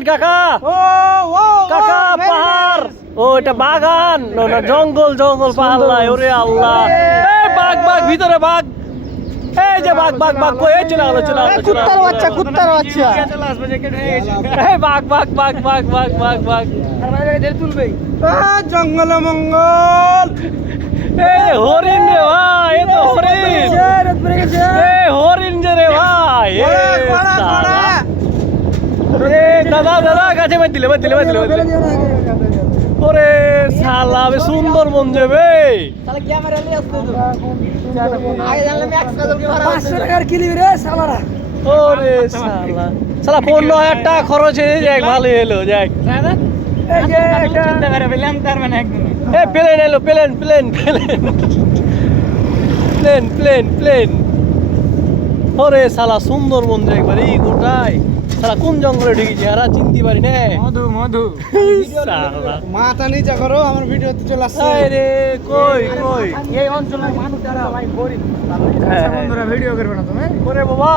কাকা কাকা পাহাড় ও এটা বাগান না জঙ্গল জঙ্গল পাহাড় নাই ওরে আল্লাহ এই বাঘ বাঘ ভিতরে বাঘ এই যে বাঘ বাঘ বাঘ কই এই চলে গেল কুত্তার বাচ্চা এই বাঘ বাঘ বাঘ বাঘ বাঘ বাঘ বাঘ তুলবে জঙ্গল মঙ্গল এই হরিণ রে ভাই এ তো হরিণ এই হরিণ যে রে ভাই দাদা দাদা গাছে বাদ দিলে ওরে শালা বে সুন্দর মন যাবে ওরে শালা শালা 15,000 টাকা খরচ হয়ে যাক ভালো এলো যাক প্লেন এলো plane plane plane plane plane plane ওরে শালা সুন্দর মন যায় একবার এই গোটাই শালা কোন জঙ্গলে ঢুকেছি আর চিনতে পারি না মধু মধু শালা মাথা নিচে করো আমার ভিডিওতে চলে আসছে আরে কই কই এই অঞ্চলের মানুষ যারা ভাই গরিব বন্ধুরা ভিডিও করবে না তুমি ওরে বাবা